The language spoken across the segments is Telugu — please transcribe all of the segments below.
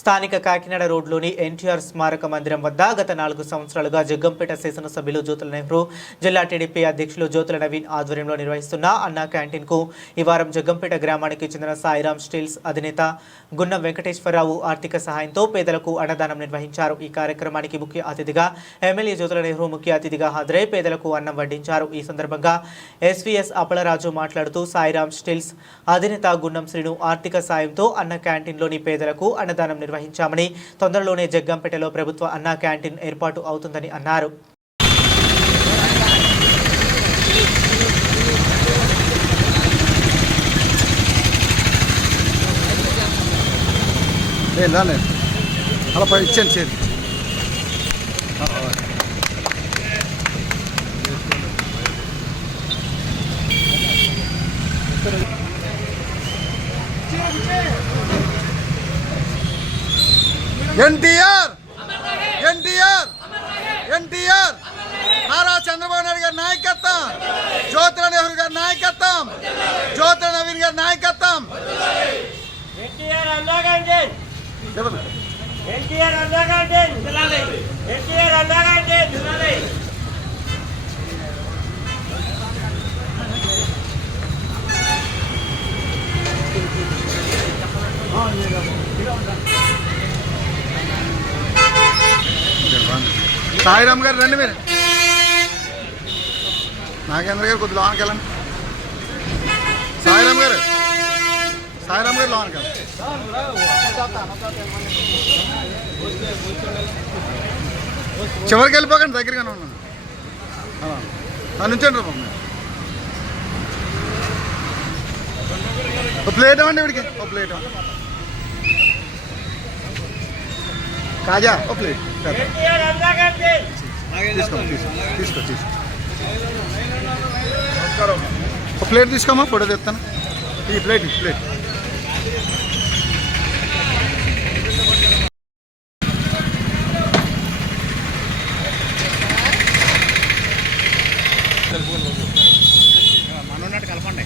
స్థానిక కాకినాడ రోడ్లోని ఎన్టీఆర్ స్మారక మందిరం వద్ద గత 4 సంవత్సరాలుగా జగ్గంపేట శాసనసభ్యులు జ్యోతుల నెహ్రూ, జిల్లా టీడీపీ అధ్యక్షులు జ్యోతుల నవీన్ ఆధ్వర్యంలో నిర్వహిస్తున్న అన్నా క్యాంటీన్కు ఈ వారం జగ్గంపేట గ్రామానికి చెందిన సాయిరామ్ స్టీల్స్ అధినేత గున్నం వెంకటేశ్వరరావు ఆర్థిక సహాయంతో పేదలకు అన్నదానం నిర్వహించారు. ఈ కార్యక్రమానికి ముఖ్య అతిథిగా ఎమ్మెల్యే జ్యోతుల నెహ్రూ ముఖ్య అతిథిగా హాజరై పేదలకు అన్నం వడ్డించారు. ఈ సందర్భంగా ఎస్వీఎస్ అప్పలరాజు మాట్లాడుతూ సాయిరామ్ స్టీల్స్ అధినేత గున్నం శ్రీను ఆర్థిక సాయంతో అన్న క్యాంటీన్లోని పేదలకు అన్నదానం నిర్వహించామని, తొందరలోనే జగ్గంపేటలో ప్రభుత్వ అన్నా క్యాంటీన్ ఏర్పాటు అవుతుందని అన్నారు. ఎన్టీఆర్ నారా చంద్రబాబు నాయుడు గారి నాయకత్వం, జ్యోతుల నెహ్రూ గారి నాయకత్వం, జ్యోతుల నవీన్ గారి నాయకత్వం. సాయిరామ్ గారు రండి, మీరు నాగేంద్ర గారు కొద్దిగా లోనికి వెళ్ళండి. సాయిరామ్ గారు లోనికి వెళ్ళండి. చివరికి వెళ్ళిపోకండి, దగ్గరగానే ఉన్నాను. నుంచండి రా బాబు. ఒక ప్లేట్ ఇవ్వండి, ఇవిడికి ఒక ప్లేట్ ఇవ్వండి. కాజా ఒక ప్లేట్ తీసుకో ఒక ప్లేట్ తీసుకోమా, ఫోటో తెస్తాను. ఈ ప్లేట్ మనన్నట్టు కలపండి.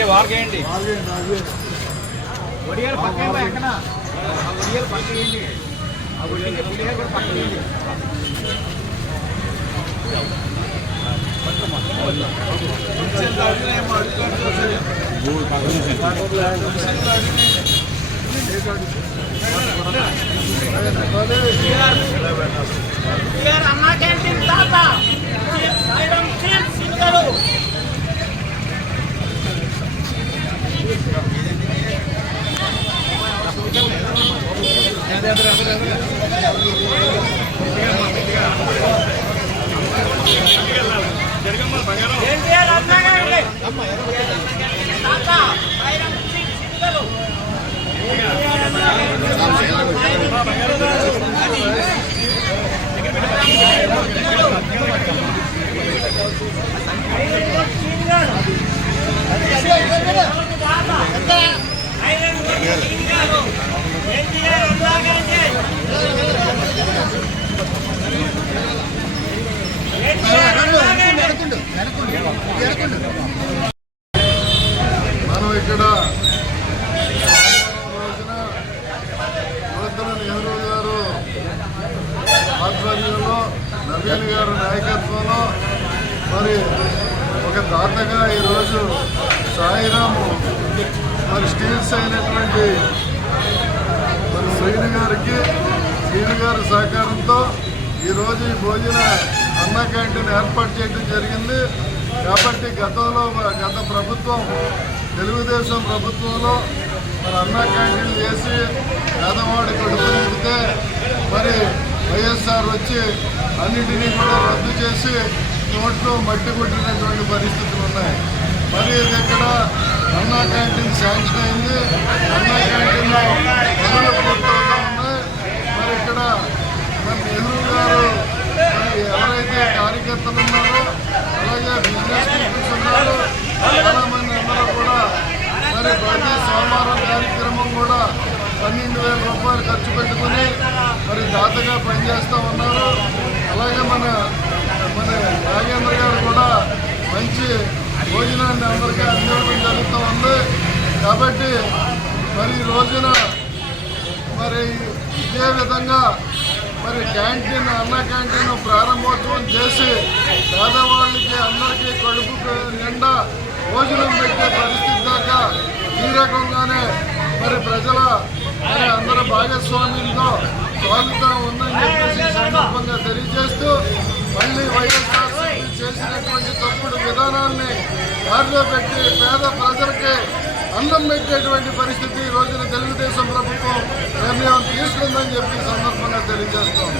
వారకేయండి అన్నా క్యాంటీన్ తాత సాయిరామ్ స్టీల్స్ ఇల్లు. ఎన్టీఆర్ అన్నా క్యాంటీన్ తాత సాయిరామ్ స్టీల్స్ ఇల్లు. మనం ఇక్కడ జ్యోతుల నెహ్రూ గారు ఆధ్వర్యంలో, నవీన్ గారి నాయకత్వంలో మరి ఒక దాతగా ఈరోజు సాయిరాము మరి స్టీల్స్ అయినటువంటి మరి శ్రీను గారి సహకారంతో ఈరోజు ఈ భోజన అన్న క్యాంటీన్ ఏర్పాటు చేయడం జరిగింది. కాబట్టి గత ప్రభుత్వం తెలుగుదేశం ప్రభుత్వంలో మరి అన్న క్యాంటీన్ చేసి పేదవాడి కడుపు నింపితే మరి వైఎస్ఆర్ వచ్చి అన్నింటినీ కూడా రద్దు చేసి నోట్లో మట్టి కొట్టినటువంటి పరిస్థితులు ఉన్నాయి. మరి ఇక్కడ అన్నా క్యాంటీన్ శాంక్షన్ అయింది. అన్నా క్యాంటీన్లో పనులు పూర్తవుతూ ఉన్నాయి. మరి ఇక్కడ మరి నెహ్రూ గారు మరి ఎవరైతే కార్యకర్తలు ఉన్నారో అలాగే బిజినెస్ పీపుల్స్ ఉన్నారో చాలామంది అందరూ కూడా మరి ప్రతి సోమవారం కార్యక్రమం కూడా 12,000 రూపాయలు ఖర్చు పెట్టుకుని మరి దాతగా పనిచేస్తూ ఉన్నారు. అలాగే మన నాగేంద్ర గారు కూడా మంచి భోజనాన్ని అందరికీ అందించడం జరుగుతూ ఉంది. కాబట్టి మరి ఈ రోజున మరి ఇదే విధంగా మరి క్యాంటీన్ అన్న క్యాంటీన్ ప్రారంభోత్సవం చేసి పేదవాళ్ళకి అందరికీ కడుపు నిండా భోజనం పెట్టే పరిస్థితి దాకా ఈ రకంగానే మరి ప్రజల మరి అందరి భాగస్వామ్యంతో సాగుతూ ఉందని చెప్పేసి ఈ సందర్భంగా తెలియజేస్తూ మళ్ళీ వైఎస్ఆర్సీపీ చేసినటువంటి తప్పుడు విధానాన్ని దారిలో పెట్టి పేద ప్రజలకి అన్నం పెట్టేటువంటి పరిస్థితి ఈ రోజున తెలుగుదేశం ప్రభుత్వం నిర్ణయం తీసుకుందని చెప్పి సందర్భంగా తెలియజేస్తాం.